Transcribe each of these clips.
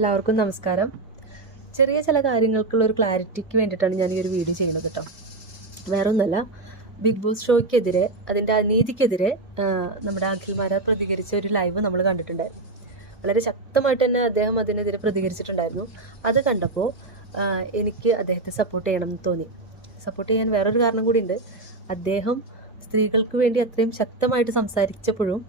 എല്ലാവർക്കും നമസ്കാരം. ചെറിയ ചില കാര്യങ്ങൾക്കുള്ള ഒരു ക്ലാരിറ്റിക്ക് വേണ്ടിയിട്ടാണ് ഞാൻ ഈ ഒരു വീഡിയോ ചെയ്യുന്നത് കേട്ടോ. വേറെ ഒന്നല്ല ബിഗ് ബോസ് ഷോയ്ക്കെതിരെ അതിന്റെ അനീതിക്കെതിരെ നമ്മുടെ അഖിൽമാര പ്രതികരിച്ച ഒരു ലൈവ് നമ്മൾ കണ്ടിട്ടുണ്ടായിരുന്നു വളരെ ശക്തമായിട്ട് തന്നെ അദ്ദേഹം അതിനെതിരെ പ്രതികരിച്ചിട്ടുണ്ടായിരുന്നു. അത് കണ്ടപ്പോൾ എനിക്ക് അദ്ദേഹത്തെ സപ്പോർട്ട് ചെയ്യണം എന്ന് തോന്നി. സപ്പോർട്ട് ചെയ്യാൻ വേറൊരു കാരണം കൂടിയുണ്ട് അദ്ദേഹം സ്ത്രീകൾക്ക് വേണ്ടി അത്രയും ശക്തമായിട്ട് സംസാരിച്ചപ്പോഴും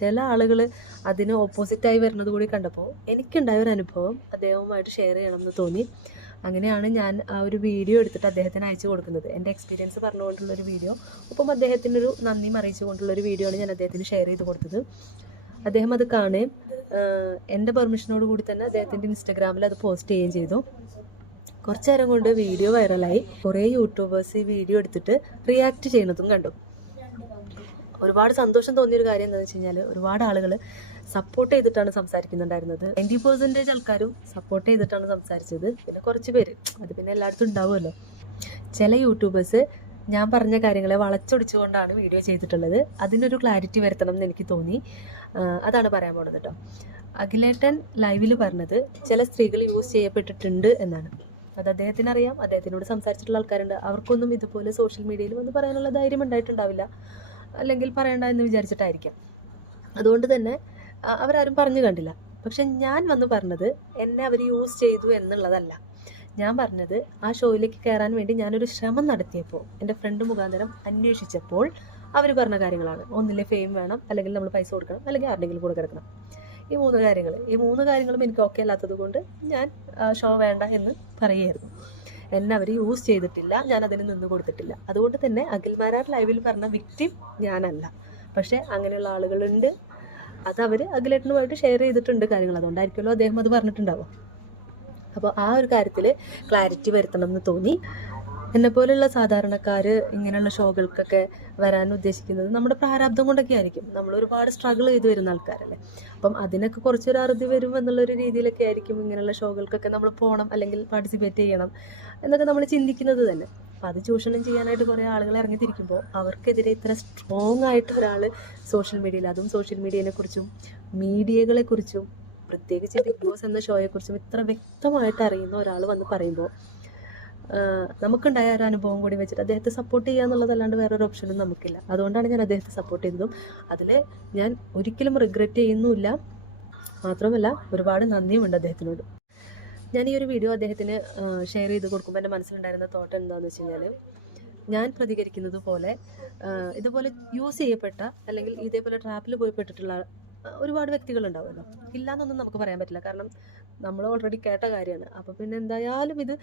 ചില ആളുകൾ അതിന് ഓപ്പോസിറ്റായി വരുന്നത് കൂടി കണ്ടപ്പോൾ എനിക്കുണ്ടായ ഒരു അനുഭവം അദ്ദേഹവുമായിട്ട് ഷെയർ ചെയ്യണം എന്ന് തോന്നി. അങ്ങനെയാണ് ഞാൻ ആ ഒരു വീഡിയോ എടുത്തിട്ട് അദ്ദേഹത്തിന് അയച്ചു കൊടുക്കുന്നത്. എന്റെ എക്സ്പീരിയൻസ് പറഞ്ഞുകൊണ്ടുള്ള ഒരു വീഡിയോ ഒപ്പം അദ്ദേഹത്തിനൊരു നന്ദിയും അറിയിച്ചുകൊണ്ടുള്ള ഒരു വീഡിയോ ആണ് ഞാൻ അദ്ദേഹത്തിന് ഷെയർ ചെയ്ത് കൊടുത്തത്. അദ്ദേഹം അത് കാണുകയും എന്റെ പെർമിഷനോട് കൂടി തന്നെ അദ്ദേഹത്തിന്റെ ഇൻസ്റ്റഗ്രാമിൽ അത് പോസ്റ്റ് ചെയ്യുകയും ചെയ്തു. കുറച്ചു നേരം കൊണ്ട് വീഡിയോ വൈറലായി കുറേ യൂട്യൂബേഴ്സ് ഈ വീഡിയോ എടുത്തിട്ട് റിയാക്ട് ചെയ്യുന്നതും കണ്ടു. ഒരുപാട് സന്തോഷം തോന്നിയ ഒരു കാര്യം എന്താണെന്ന് വെച്ച് കഴിഞ്ഞാൽ ഒരുപാട് ആളുകൾ സപ്പോർട്ട് ചെയ്തിട്ടാണ് സംസാരിക്കുന്നുണ്ടായിരുന്നത്. നയന്റി പെർസെന്റേജ് ആൾക്കാരും സപ്പോർട്ട് ചെയ്തിട്ടാണ് സംസാരിച്ചത്. പിന്നെ കുറച്ച് പേര് അത് പിന്നെ എല്ലായിടത്തും ഉണ്ടാവുമല്ലോ. ചില യൂട്യൂബേഴ്സ് ഞാൻ പറഞ്ഞ കാര്യങ്ങളെ വളച്ചൊടിച്ചുകൊണ്ടാണ് വീഡിയോ ചെയ്തിട്ടുള്ളത്. അതിനൊരു ക്ലാരിറ്റി വരുത്തണം എന്ന് എനിക്ക് തോന്നി. അതാണ് പറയാൻ പോണത് കേട്ടോ അഖിലേട്ടൻ ലൈവിൽ പറഞ്ഞത് ചില സ്ത്രീകൾ യൂസ് ചെയ്യപ്പെട്ടിട്ടുണ്ട് എന്നാണ്. അത് അദ്ദേഹത്തിന് അറിയാം അദ്ദേഹത്തിനോട് സംസാരിച്ചിട്ടുള്ള ആൾക്കാരുണ്ട്. അവർക്കൊന്നും ഇതുപോലെ സോഷ്യൽ മീഡിയയിൽ വന്ന് പറയാനുള്ള ധൈര്യം ഉണ്ടായിട്ടുണ്ടാവില്ല. അല്ലെങ്കിൽ പറയണ്ട എന്ന് വിചാരിച്ചിട്ടായിരിക്കാം. അതുകൊണ്ട് തന്നെ അവരാരും പറഞ്ഞു കണ്ടില്ല. പക്ഷെ ഞാൻ വന്ന് പറഞ്ഞത് എന്നെ അവർ യൂസ് ചെയ്തു എന്നുള്ളതല്ല. ഞാൻ പറഞ്ഞത് ആ ഷോയിലേക്ക് കയറാൻ വേണ്ടി ഞാനൊരു ശ്രമം നടത്തിയപ്പോൾ എന്റെ ഫ്രണ്ട് മുഖാന്തരം അന്വേഷിച്ചപ്പോൾ അവർ പറഞ്ഞ കാര്യങ്ങളാണ്. ഒന്നിലെ ഫെയിം വേണം അല്ലെങ്കിൽ നമ്മൾ പൈസ കൊടുക്കണം അല്ലെങ്കിൽ ആരുടെങ്കിലും കൂടെ കിടക്കണം. ഈ മൂന്ന് കാര്യങ്ങൾ. ഈ മൂന്ന് കാര്യങ്ങളും എനിക്ക് ഓക്കെ അല്ലാത്തത് കൊണ്ട് ഞാൻ ഷോ വേണ്ട എന്ന് പറയുമായിരുന്നു എന്നെ അവർ യൂസ് ചെയ്തിട്ടില്ല. ഞാൻ അതിന് നിന്ന് കൊടുത്തിട്ടില്ല. അതുകൊണ്ട് തന്നെ അഖിൽമാരാർ ലൈവിൽ പറഞ്ഞ വിക്ടിം ഞാനല്ല. പക്ഷേ അങ്ങനെയുള്ള ആളുകളുണ്ട്. അത് അവർ അഖിലേട്ടനുമായിട്ട് ഷെയർ ചെയ്തിട്ടുണ്ട് കാര്യങ്ങൾ. അതുകൊണ്ടായിരിക്കുമല്ലോ അദ്ദേഹം അത് പറഞ്ഞിട്ടുണ്ടാവും അപ്പോൾ ആ ഒരു കാര്യത്തിൽ ക്ലാരിറ്റി വരുത്തണം എന്ന് തോന്നി. എന്നെപ്പോലുള്ള സാധാരണക്കാർ ഇങ്ങനെയുള്ള ഷോകൾക്കൊക്കെ വരാൻ ഉദ്ദേശിക്കുന്നത് നമ്മുടെ പ്രാരാബ്ദം കൊണ്ടൊക്കെ ആയിരിക്കും. നമ്മൾ ഒരുപാട് സ്ട്രഗിൾ ചെയ്ത് വരുന്ന ആൾക്കാരല്ലേ. അപ്പം അതിനൊക്കെ കുറച്ചൊരു അറുതി വരും എന്നുള്ളൊരു രീതിയിലൊക്കെ ആയിരിക്കും ഇങ്ങനെയുള്ള ഷോകൾക്കൊക്കെ നമ്മൾ പോകണം അല്ലെങ്കിൽ പാർട്ടിസിപ്പേറ്റ് ചെയ്യണം എന്നൊക്കെ നമ്മൾ ചിന്തിക്കുന്നത് തന്നെ. അപ്പം അത് ചൂഷണം ചെയ്യാനായിട്ട് കുറേ ആളുകൾ ഇറങ്ങിത്തിരിക്കുമ്പോൾ അവർക്കെതിരെ ഇത്ര സ്ട്രോങ് ആയിട്ട് ഒരാൾ സോഷ്യൽ മീഡിയയിൽ അതും സോഷ്യൽ മീഡിയനെ കുറിച്ചും മീഡിയകളെ കുറിച്ചും പ്രത്യേകിച്ച് ബിഗ് ബോസ് എന്ന ഷോയെക്കുറിച്ചും ഇത്ര വ്യക്തമായിട്ട് അറിയുന്ന ഒരാൾ വന്ന് പറയുമ്പോൾ നമുക്കുണ്ടായ ഒരു അനുഭവം കൂടി വെച്ചിട്ട് അദ്ദേഹത്തെ സപ്പോർട്ട് ചെയ്യുക എന്നുള്ളതല്ലാണ്ട് വേറൊരു ഓപ്ഷനും നമുക്കില്ല. അതുകൊണ്ടാണ് ഞാൻ അദ്ദേഹത്തെ സപ്പോർട്ട് ചെയ്തതും. അതിൽ ഞാൻ ഒരിക്കലും റിഗ്രറ്റ് ചെയ്യുന്നുമില്ല. മാത്രമല്ല ഒരുപാട് നന്ദിയുമുണ്ട് അദ്ദേഹത്തിനോട്. ഞാൻ ഈ ഒരു വീഡിയോ അദ്ദേഹത്തിന് ഷെയർ ചെയ്ത് കൊടുക്കുമ്പോൾ എന്റെ മനസ്സിലുണ്ടായിരുന്ന തോട്ട് എന്താണെന്ന് വെച്ച് കഴിഞ്ഞാൽ ഞാൻ പ്രതികരിക്കുന്നത് പോലെ ഇതുപോലെ യൂസ് ചെയ്യപ്പെട്ട അല്ലെങ്കിൽ ഇതേപോലെ ട്രാപ്പിൽ പോയി പെട്ടിട്ടുള്ള ഒരുപാട് വ്യക്തികളുണ്ടാവുമല്ലോ. ഇല്ലയെന്നൊന്നും നമുക്ക് പറയാൻ പറ്റില്ല. കാരണം നമ്മൾ ഓൾറെഡി കേട്ട കാര്യമാണ്. അപ്പോൾ പിന്നെ എന്തായാലും ഇത്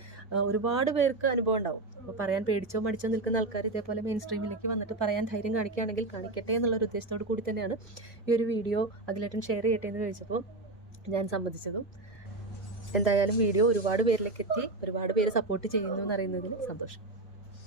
ഒരുപാട് പേർക്ക് അനുഭവം ഉണ്ടാവും. അപ്പോൾ പറയാൻ പേടിച്ചോ മടിച്ചോ നിൽക്കുന്ന ആൾക്കാർ ഇതേപോലെ മെയിൻ സ്ട്രീമിലേക്ക് വന്നിട്ട് പറയാൻ ധൈര്യം കാണിക്കുകയാണെങ്കിൽ കാണിക്കട്ടെ എന്നുള്ള ഒരു ഉദ്ദേശത്തോട് കൂടി തന്നെയാണ് ഈ ഒരു വീഡിയോ അതിലേറ്റം ഷെയർ ചെയ്യട്ടെ എന്ന് ചോദിച്ചപ്പോൾ ഞാൻ സംബന്ധിച്ചതും എന്തായാലും വീഡിയോ ഒരുപാട് പേരിലേക്ക് എത്തി ഒരുപാട് പേര് സപ്പോർട്ട് ചെയ്യുന്നു എന്ന് അറിയുന്നതിൽ സന്തോഷം.